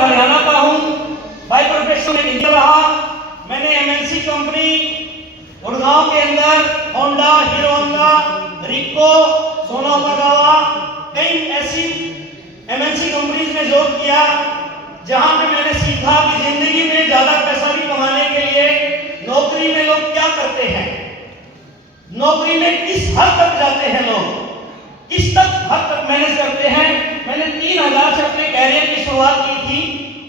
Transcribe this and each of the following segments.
हरियाणा का हूँ, by profession में इंजीनियर रहा। मैंने एमएनसी कंपनी गुड़गांव के अंदर होंडा, हीरो होंडा, रिको, सोनागावा, कई ऐसी एमएनसी कंपनीज में जॉब किया, जहां पे मैंने सीखा कि जिंदगी में ज्यादा पैसा भी कमाने के लिए नौकरी में लोग क्या करते हैं, नौकरी में किस हद तक जाते हैं लोग, किस हद तक मेहनत करते हैं। मैंने 3000 से अपने कैरियर की शुरुआत की थी।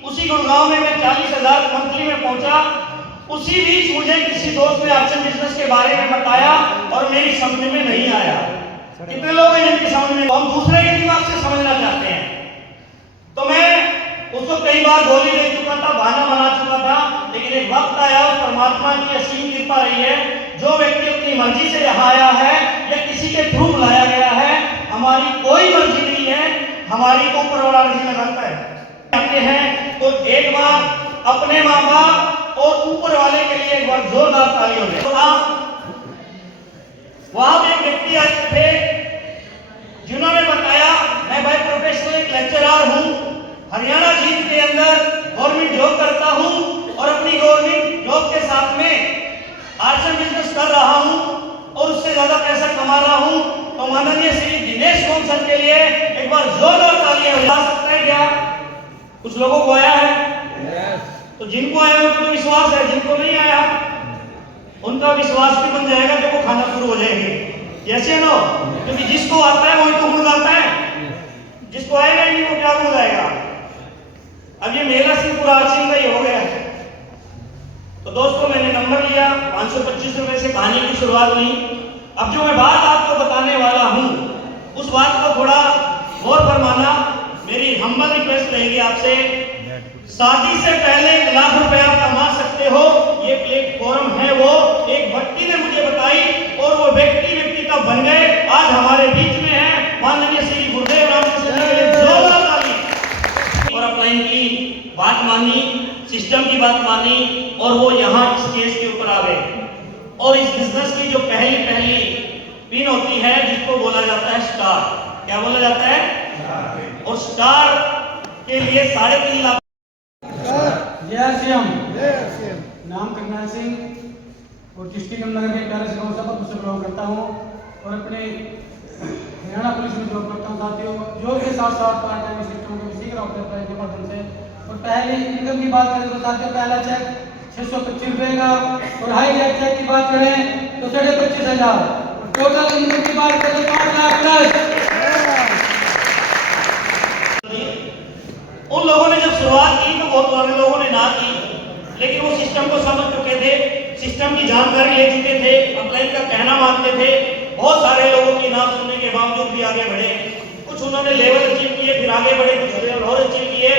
उसी गुड़गांव में मैं 40,000 मंथली में पहुंचा। उसी बीच मुझे किसी दोस्त ने ऑप्शन बिजनेस के बारे में बताया और मेरी समझ में नहीं आया। कितने लोग हैं जिनकी समझ में, हम दूसरे के दिमाग से समझना चाहते हैं। तो मैं उसको कई बार गोली दे चुका था, बहाना बना चुका था, लेकिन एक वक्त आया, परमात्मा की असीम कृपा रही है, जो व्यक्ति अपनी मर्जी से यहाँ आया है या किसी के थ्रू बुलाया गया है, हमारी कोई मर्जी नहीं है, हमारी को ऊपर वाला मर्जी लगाता है। आते हैं तो एक बार अपने माँ बाप और ऊपर वाले के लिए एक बार जोरदार ताली हो जाए। वहां पे एक व्यक्ति आए थे जिन्होंने बताया, मैं बाय प्रोफेशनल एक लेक्चरर हूँ, हरियाणा जीत के अंदर गवर्नमेंट जॉब करता हूँ और अपनी गवर्नमेंट जॉब के साथ में आर्ट्स बिजनेस कर रहा हूँ और उससे ज्यादा पैसा कमा रहा हूँ। तो माननीय श्री दिनेश कौन सर के लिए एक बार जोरदार तालियां बजा सकते हैं क्या? कुछ लोगों को आया है? तो जिनको आया उनको तो विश्वास है, जिनको नहीं आया उनका विश्वास भी बन जाएगा जब वो खाना शुरू हो जाएंगे। जैसे नो, क्योंकि जिसको आता है वही तो गुण गाता है, जिसको आएगा ही नहीं वो क्या गुण गाएगा। अब ये मेरा सिर्फ पूरा आर्चिंग का ही हो गया है। तो दोस्तों मैंने नंबर लिया, 525 रुपए से कहानी की शुरुआत हुई। अब जो मैं बात आपको बताने वाला हूं उस बात को थोड़ा गौर फरमाना। मेरी हम्बल रिक्वेस्ट रहेगी आपसे, शादी से पहले 1 लाख रुपए आप कमा सकते हो, ये प्लेटफॉर्म है। वो एक व्यक्ति ने मुझे बताई और वो व्यक्ति तब बन गए, आज हमारे बीच में है माननीय श्री गुरुदेव राम कृष्ण जी के लिए जोरदार ताली। और अपलाइन की बात मानी, सिस्टम की बात मानी और वो यहाँ स्टेज के ऊपर आ गए। और इस बिजनेस की जो पहली पिन होती है जिसको बोला जाता है स्टार, क्या बोला जाता है? और स्टार के लिए 3.5 लाख। जय श्याम, नाम करना सिंह और डिस्ट्रिक्ट नगर में 11 से 9 साल से बिलोंग करता हूँ और अपने हरियाणा पुलिस में जॉब करता हूँ। साथियों, जॉब के साथ साथ पार्ट टाइम सिस्टम को सीख रहा हूँ के माध्यम से। और पहली इनकम की बात करें तो साथियों पहला चेक 625 रुपये का, और हाई जैक चेक की बात करें तो 25,500, टोटल इनकम की बात करें तो 5 लाख प्लस। उन लोगों ने जब शुरुआत की तो बहुत सारे लोगों ने ना की, लेकिन वो सिस्टम को समझ चुके थे, सिस्टम की जानकारी ले चुके थे, अपलाइन का कहना मानते थे। बहुत सारे लोगों की ना सुनने के बावजूद भी आगे बढ़े। कुछ उन्होंने लेवल अचीव किए, फिर आगे बढ़े, कुछ लेवल और अचीव किए।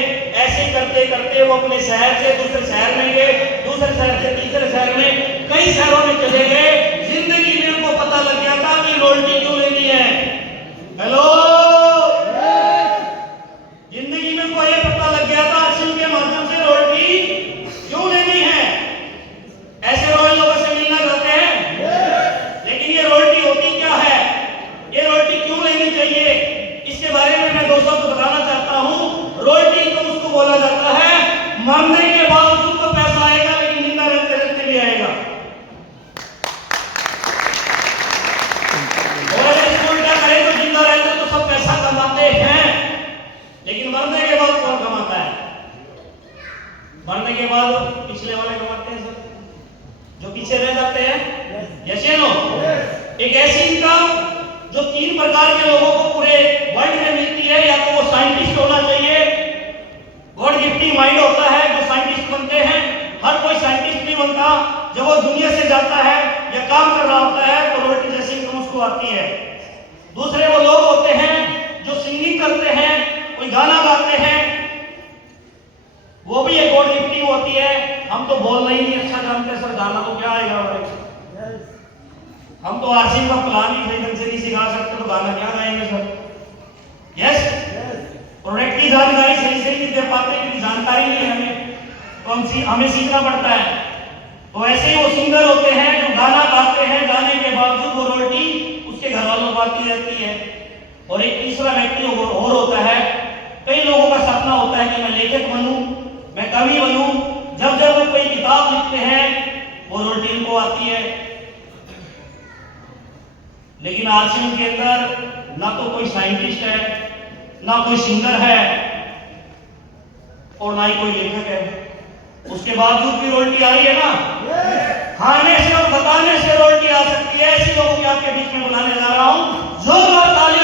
ऐसे करते करते वो अपने शहर से दूसरे शहर में गए, दूसरे शहर से तीसरे शहर में, कई शहरों में चले गए। जिंदगी में उनको पता लग गया था कि रॉयल्टी क्यों लेनी है। हेलो, जिंदगी में उनको ये पता लग गया था अर्जुन के माध्यम से रॉयल्टी क्यों लेनी है। ऐसे रॉयल लोगों से मिलना चाहते हैं, लेकिन ये रॉयल्टी होती क्या है, ये रॉयल्टी क्यों लेनी चाहिए, इसके बारे में मैं दोस्तों को बताना चाहता हूं। रॉयल्टी तो उसको बोला जाता है मरने के बावजूद तो पैसा आएगा, लेकिन जिंदा रहते रहते भी आएगा। और अगर इसको उल्टा करें तो जिंदा रहते तो सब पैसा कमाते हैं, लेकिन मरने के बाद कौन कमाता है? मरने के बाद पिछले वाले कमाते हैं सर, जो पीछे रह जाते हैं। यस या नो? एक ऐसी इनकम जो 3 प्रकार के लोगों को पूरे वर्ल्ड में मिलती है। या तो वो साइंटिस्ट होना चाहिए, गॉड गिफ्टिंग माइंड होता है जो साइंटिस्ट बनते हैं। हर कोई साइंटिस्ट नहीं बनता, जब वो दुनिया से जाता है या काम कर रहा होता है तो रोटी जैसी इनकम उसको आती है। दूसरे वो लोग होते हैं जो सिंगिंग करते हैं, कोई गाना गाते हैं, वो भी एक गॉड गिफ्टिंग होती है। हम तो बोलना ही नहीं अच्छा जानते सर, गाना तो क्या आएगा हमारे, हम तो आरसी का प्लान ही सही ढंग से नहीं सिखा सकते, तो गाना क्या गाएंगे सर। यस, प्रोडक्ट की जानकारी सही नहीं दे पाते क्योंकि जानकारी नहीं है हमें, तो हमें सीखना पड़ता है। तो ऐसे ही वो सिंगर होते हैं जो गाना गाते हैं, गाने के बावजूद वो रोटी उसके घर वालों को आती रहती है। और एक तीसरा व्यक्ति और होता है, कई लोगों का सपना होता है कि मैं लेखक बनूं, आरसीएम के अंदर ना तो कोई साइंटिस्ट है, ना कोई सिंगर है और ना ही कोई लेखक है। उसके बावजूद भी रोयल्टी आ रही है ना। खाने से और बताने से रोयल्टी आ सकती है। ऐसे लोगों के आपके बीच में बुलाने जा रहा हूं। जोरदार तालियों